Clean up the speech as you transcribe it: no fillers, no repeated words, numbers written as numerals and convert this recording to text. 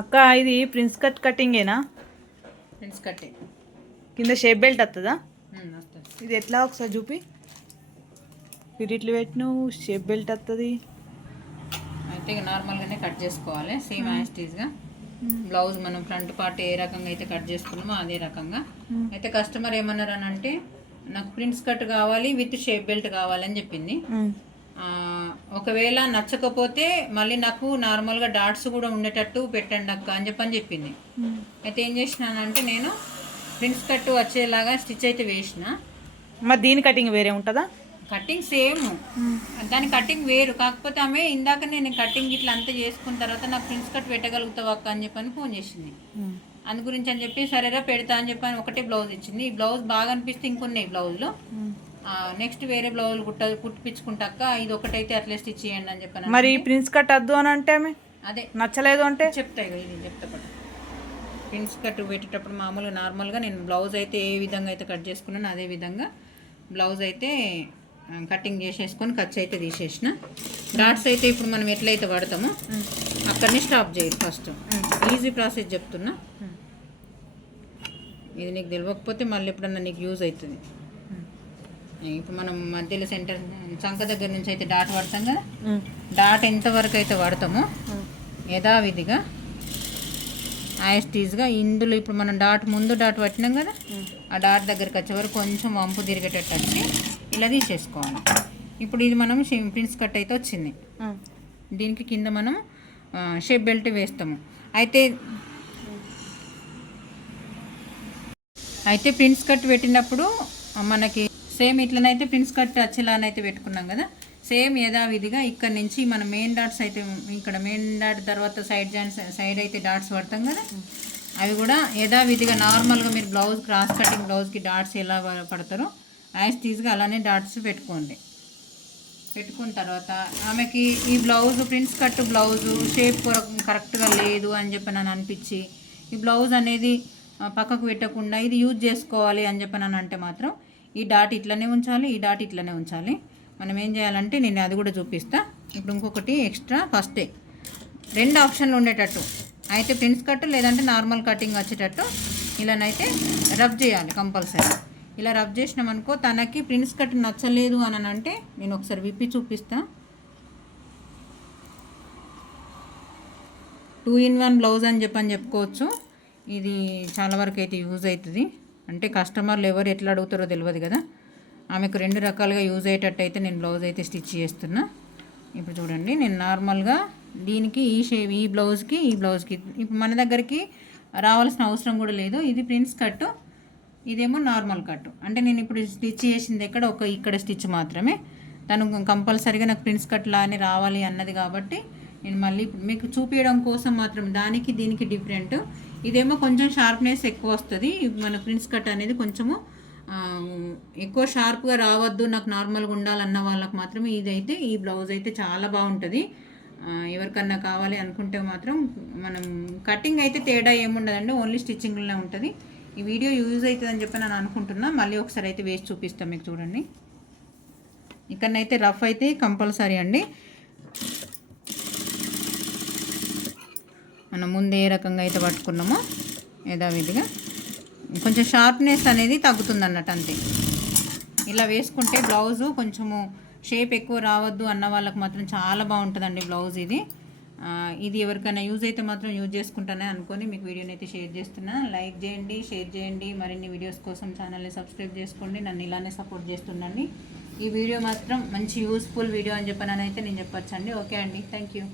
అక్క ఇది prince cut కటింగేనా? Prince కట్టే కింద షేప్ బెల్ట్ వస్తుందా? వస్తుంది. ఇది ఎట్లా ఒకసారి చూపి. ఇట్లా పెట్టిను షేప్ బెల్ట్ వస్తుంది. అయితే నార్మల్గానే కట్ చేసుకోవాలి, సేమ్ యాస్టీస్గా. బ్లౌజ్ మనం ఫ్రంట్ పార్ట్ ఏ రకంగా అయితే కట్ చేసుకున్నామో అదే రకంగా. అయితే కస్టమర్ ఏమన్నారు అని అంటే, నాకు ప్రిన్స్ కట్ కావాలి విత్ షేప్ బెల్ట్ కావాలని చెప్పింది. ఒకవేళ నచ్చకపోతే మళ్ళీ నాకు నార్మల్గా డాట్స్ కూడా ఉండేటట్టు పెట్టండి అక్క అని చెప్పింది. అయితే ఏం చేసినానంటే నేను ప్రిన్స్ కట్ వచ్చేలాగా స్టిచ్ అయితే వేసిన. మరి దీని కటింగ్ వేరే ఉంటుందా? కటింగ్ సేమ్, దాని కటింగ్ వేరు. కాకపోతే ఆమె ఇందాక నేను కటింగ్ ఇట్లా అంతా చేసుకున్న తర్వాత నాకు ప్రిన్స్ కట్ పెట్టగలుగుతావు అక్క అని చెప్పని ఫోన్ చేసింది. అందు గురించి అని చెప్పి సరేరా పెడతా అని చెప్పని ఒకటే బ్లౌజ్ ఇచ్చింది. ఈ బ్లౌజ్ బాగా అనిపిస్తే ఇంకొన్నాయి బ్లౌజ్లో. నెక్స్ట్ వేరే బ్లౌజ్ కుట్టించుకుంటాక ఇది ఒకటైతే అట్లా స్టిచ్ చేయండి అని చెప్పాను. మరి ప్రిన్స్ కట్ వద్దు అని అంటే ఆమె అదే నచ్చలేదు అంటే చెప్తాయి కదా, ఇది చెప్తా పట్టు. ప్రిన్స్ కట్ పెట్టేటప్పుడు మామూలుగా నార్మల్గా నేను బ్లౌజ్ అయితే ఏ విధంగా అయితే కట్ చేసుకున్నానో అదే విధంగా బ్లౌజ్ అయితే కటింగ్ చేసేసుకొని ఖర్చు అయితే తీసేసిన. డాట్స్ అయితే ఇప్పుడు మనం ఎట్లయితే పడతామో అక్కడనే స్టాప్ చేయదు. ఫస్ట్ ఈజీ ప్రాసెస్ చెప్తున్నా, ఇది నీకు తెలియకపోతే మళ్ళీ ఎప్పుడన్నా నీకు యూజ్ అవుతుంది. ఇప్పుడు మనం మధ్యలో సెంటర్ చంక దగ్గర నుంచి అయితే డాట్ పడతాం కదా, డాట్ ఎంతవరకు అయితే పడతామో యథావిధిగా యాస్టీజ్గా ఇందులో ఇప్పుడు మనం ముందు డాట్ పట్టినాం కదా, ఆ డాట్ దగ్గరికి వచ్చే వరకు కొంచెం వంపు తిరిగేటట్టు వచ్చి ఇలా తీసేసుకోవాలి. ఇప్పుడు ఇది మనం ప్రిన్స్ కట్ అయితే వచ్చింది. దీనికి కింద మనం షేప్ బెల్ట్ వేస్తాము. అయితే ప్రిన్స్ కట్ పెట్టినప్పుడు మనకి సేమ్ ఇట్లనైతే ప్రిన్స్ కట్ వచ్చేలానైతే పెట్టుకున్నాం కదా, సేమ్ యథావిధిగా ఇక్కడ నుంచి మన మెయిన్ డాట్స్ అయితే ఇక్కడ మెయిన్ డాట్ తర్వాత సైడ్ అయితే డాట్స్ పడతాం కదా, అవి కూడా యథావిధిగా నార్మల్గా మీరు బ్లౌజ్ క్రాస్ కటింగ్ బ్లౌజ్కి డాట్స్ ఎలా పడతారో యాస్టీజ్గా అలానే డాట్స్ పెట్టుకోండి. పెట్టుకున్న తర్వాత ఆమెకి ఈ blouse prince cut blouse shape కరెక్ట్గా లేదు అని చెప్పి నన్ను అనిపించి ఈ బ్లౌజ్ అనేది పక్కకు పెట్టకుండా ఇది యూజ్ చేసుకోవాలి అని చెప్పి నన్ను అంటే మాత్రం ఈ డాట్ ఇట్లనే ఉంచాలి, ఈ డాట్ ఇట్లనే ఉంచాలి. మనం ఏం చేయాలంటే నేను అది కూడా చూపిస్తా. ఇప్పుడు ఇంకొకటి ఎక్స్ట్రా ఫస్టే 2 ఆప్షన్లు ఉండేటట్టు అయితే ప్రిన్స్ కట్ లేదంటే నార్మల్ కటింగ్ వచ్చేటట్టు ఇలానైతే రబ్ చేయాలి కంపల్సరీ. ఇలా రబ్ చేసినామనుకో తనకి ప్రిన్స్ కట్ నచ్చలేదు అని అంటే నేను ఒకసారి విప్పి చూపిస్తా. 2-in-1 బ్లౌజ్ అని చెప్పుకోవచ్చు. ఇది చాలా వరకు అయితే యూజ్ అవుతుంది. అంటే కస్టమర్లు ఎవరు ఎట్లా అడుగుతారో తెలియదు కదా, ఆమెకు 2 రకాలుగా యూజ్ అయ్యేటట్టు అయితే నేను బ్లౌజ్ అయితే స్టిచ్ చేస్తున్నా. ఇప్పుడు చూడండి, నేను నార్మల్గా దీనికి ఈ బ్లౌజ్కి ఇప్పుడు మన దగ్గరికి రావాల్సిన అవసరం కూడా లేదు. ఇది ప్రిన్స్ కట్, ఇదేమో నార్మల్ కట్. అంటే నేను ఇప్పుడు స్టిచ్ చేసింది ఇక్కడ స్టిచ్ మాత్రమే. తను కంపల్సరీగా నాకు ప్రిన్స్ కట్ లానే రావాలి అన్నది కాబట్టి నేను మళ్ళీ మీకు చూపించడం కోసం మాత్రం దానికి దీనికి డిఫరెంట్. ఇదేమో కొంచెం షార్ప్నెస్ ఎక్కువ వస్తుంది. మన ప్రిన్స్ కట్ అనేది కొంచెము ఎక్కువ షార్ప్గా రావద్దు, నాకు నార్మల్గా ఉండాలన్న వాళ్ళకి మాత్రమే ఇదైతే ఈ బ్లౌజ్ అయితే చాలా బాగుంటుంది. ఎవరికన్నా కావాలి అనుకుంటే మాత్రం మనం కటింగ్ అయితే తేడా ఏముండదండి, ఓన్లీ స్టిచ్చింగ్లోనే ఉంటుంది. ఈ వీడియో యూజ్ అవుతుందని చెప్పి నేను అనుకుంటున్నా. మళ్ళీ ఒకసారి అయితే వేసి చూపిస్తాను మీకు. చూడండి, ఇక్కడనైతే రఫ్ అయితే కంపల్సరీ అండి. మనం ముందు ఏ రకంగా అయితే పట్టుకున్నామో యథావిధిగా కొంచెం షార్ప్నెస్ అనేది తగ్గుతుంది అన్నట్టు, అంతే. ఇలా వేసుకుంటే బ్లౌజు కొంచెము షేప్ ఎక్కువ రావద్దు అన్న వాళ్ళకి మాత్రం చాలా బాగుంటుందండి బ్లౌజ్ ఇది. ఇది ఎవరికైనా యూజ్ అయితే మాత్రం యూజ్ చేసుకుంటానే అనుకొని మీకు వీడియోని అయితే షేర్ చేస్తున్నా. లైక్ చేయండి, షేర్ చేయండి. మరిన్ని వీడియోస్ కోసం ఛానల్ని సబ్స్క్రైబ్ చేసుకోండి. నన్ను ఇలానే సపోర్ట్ చేస్తుండండి. ఈ వీడియో మాత్రం మంచి యూస్ఫుల్ వీడియో అని చెప్పనైతే నేను చెప్పొచ్చండి. ఓకే అండి, థ్యాంక్ యూ.